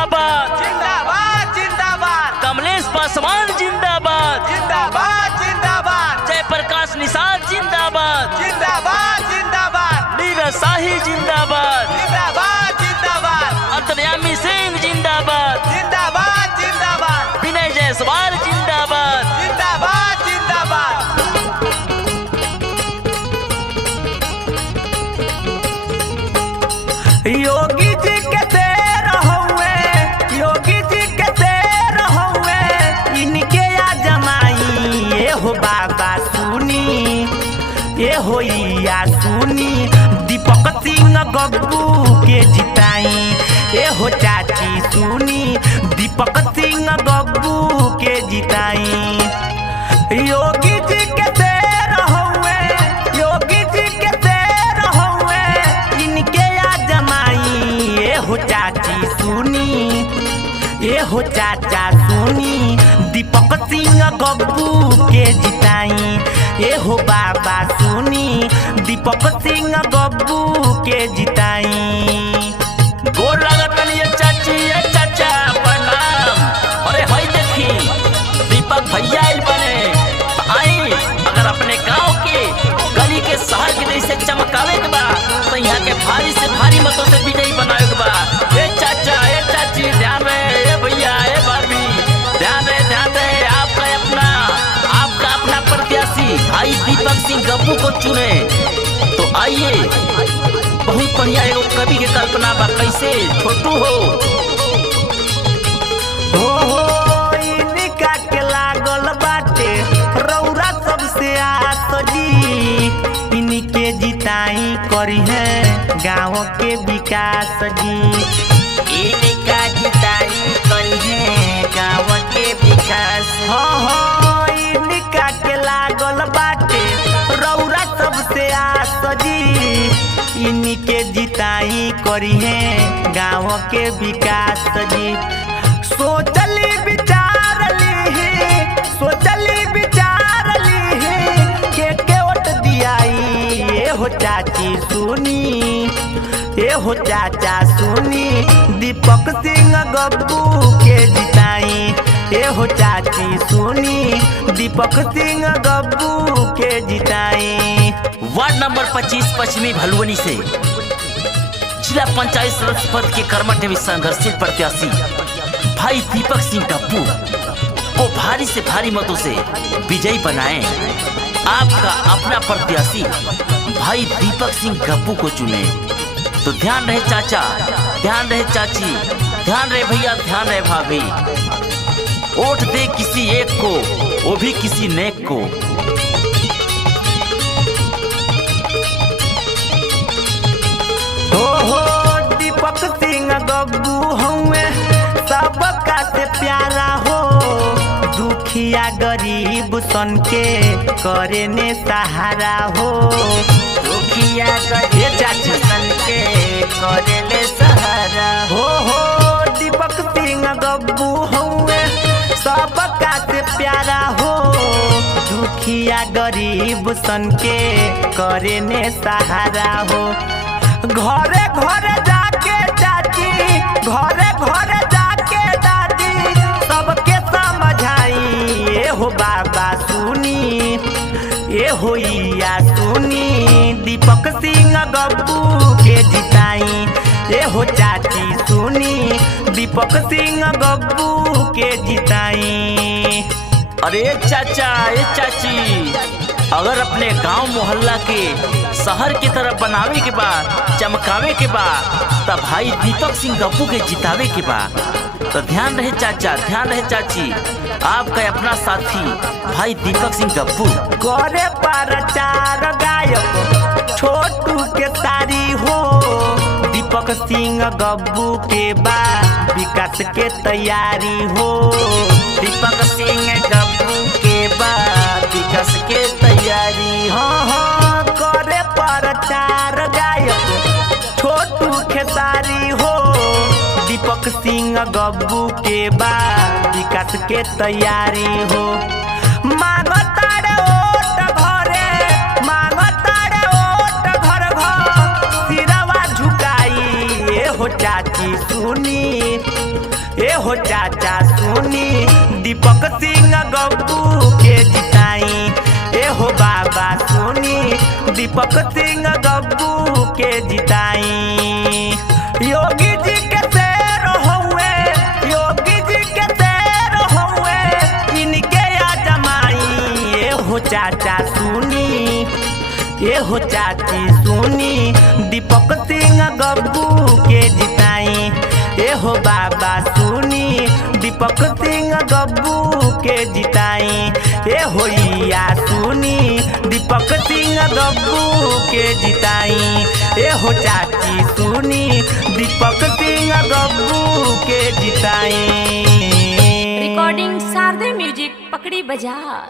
जिंदाबाद जिंदाबाद जिंदाबाद कमलेश पासवान जिंदाबाद जिंदाबाद जिंदाबाद जयप्रकाश निषाद जिंदाबाद जिंदाबाद जिंदाबाद नीरज शाही जिंदाबाद जिंदाबाद जिंदाबाद अंतर्यामी सिंह जिंदाबाद जिंदाबाद जिंदाबाद विनय जायसवाल जिंदाबाद जिंदाबाद जिंदाबाद योगी जी के शेर हुए, योगी जी के शेर हुए, इनके या जमाई ये हो बाबा सुनी, ये हो या सुनी, दीपक सिंह गब्बू के जिताई, ये हो चाची सुनी, दीपक सिंह गब्बू के जिताई। योगी जी के शेर हुए, योगी जी के शेर हुए, इनके या जमाई ये हो चाची सुनी, ये हो चाचा सुनी, दीपक सिंह गब्बू के जिताई, ये हो बाबा सुनी, दीपक सिंह गब्बू के जिताई। गोर लागत ये चाची ये चाचा प्रणाम। अरे हई देखी दीपक भैया आइल बने आई, अगर अपने गांव के गली के शहर के जैसे चमकावे के बा तो यहाँ के भारी से भारी मतों से विजयी बनावे के बा। ए चाचा ए चाची ध्यान रहे, ए भैया ए भाभी ध्यान रहे, आपका अपना प्रत्याशी भाई दीपक सिंह गब्बू को चुने। तो आइए, बहुत बढ़िया एगो कवि के कल्पना बा, कैसे छोटू हो इनका के लागल बाटे रौरा सबसे आस जी, इनके जिताई करी है गाँव के विकास जी, इनका जिताई करी है गाँव के विकास। हाँ इनका के लागल बाटे रौरा सबसे आस जी, इनके जिताई करी है गाँव के विकास जी। सोचली विचार ली के वोट दियाई, ये हो चाची सुनी, ये हो चाचा सुनी, दीपक सिंह गब्बू के जिताई, ये हो चाची सुनी, दीपक सिंह गब्बू के जिताई। वार्ड नंबर 25 पश्चिमी भलुवनी से जिला पंचायत सदस्य पद के कर्मठ एवं संघर्षित प्रत्याशी भाई दीपक सिंह गब्बू को भारी से भारी मतों से विजयी बनाए। आपका अपना प्रत्याशी भाई दीपक सिंह गब्बू को चुने। तो ध्यान रहे चाचा, ध्यान रहे चाची, ध्यान रहे भैया, ध्यान रहे भाभी, वोट दे किसी एक को, वो भी किसी नेक को। दीपक सिंह गब्बू हुए सबका से प्यारा हो, दुखिया गरीब सन के करे ने सहारा हो, दुखिया गरीब चाची सन के करे ले सहारा हो। दीपक सिंह गब्बू हुए सबका से प्यारा हो, दुखिया गरीब सन के करे ने सहारा हो। घरे घरे जाके चाची, घरे घरे जाके दादी, सबके समझाई, ये हो बाबा सुनी, ये हो या सुनी, दीपक सिंह गब्बू के जिताई, ये हो चाची सुनी, दीपक सिंह गब्बू के जिताई। अरे चाचा ए चाची, अगर अपने गांव मोहल्ला के शहर की तरफ बनावे के बाद, चमकावे के बाद, तब भाई दीपक सिंह गब्बू के जितावे के बाद, तो ध्यान रहे चाचा, ध्यान रहे चाची, आपका अपना साथी भाई दीपक सिंह गब्बू करे प्रचार गायक छोटू के तारी हो, दीपक सिंह गब्बू के बाद विकास के तैयारी हो, दीपक सिंह गब्बू के बाद विकास के तैयारी। हाँ करे प्रचार गायक छोटू खेसारी हो, दीपक सिंह गब्बू के बाद विकास के तैयारी हो। मांगतारे ओट घरे, मांगतारे ओट घर घर, सिरवा झुकाई, ये हो चाचा चाची सुनी, ए हो चाचा सुनी, दीपक सिंह गब्बू के जिताई। ए हो बाबा सुनी, दीपक सिंह गब्बू के जिताई। योगी जी के शेर हुए, योगी जी के शेर हुए, इनके या जमाई। ए हो चाचा सुनी, ए हो चाची सुनी, दीपक सिंह गब्बू के जिताई। ए हो बाबा सुनी, दीपक सिंह गब्बू के जिताई। ए हो या सुनी, दीपक सिंह गब्बू के जिताई। ए हो चाची सुनी, दीपक सिंह गब्बू के जिताई। रिकॉर्डिंग शारदे म्यूजिक, पकड़ी बाजार।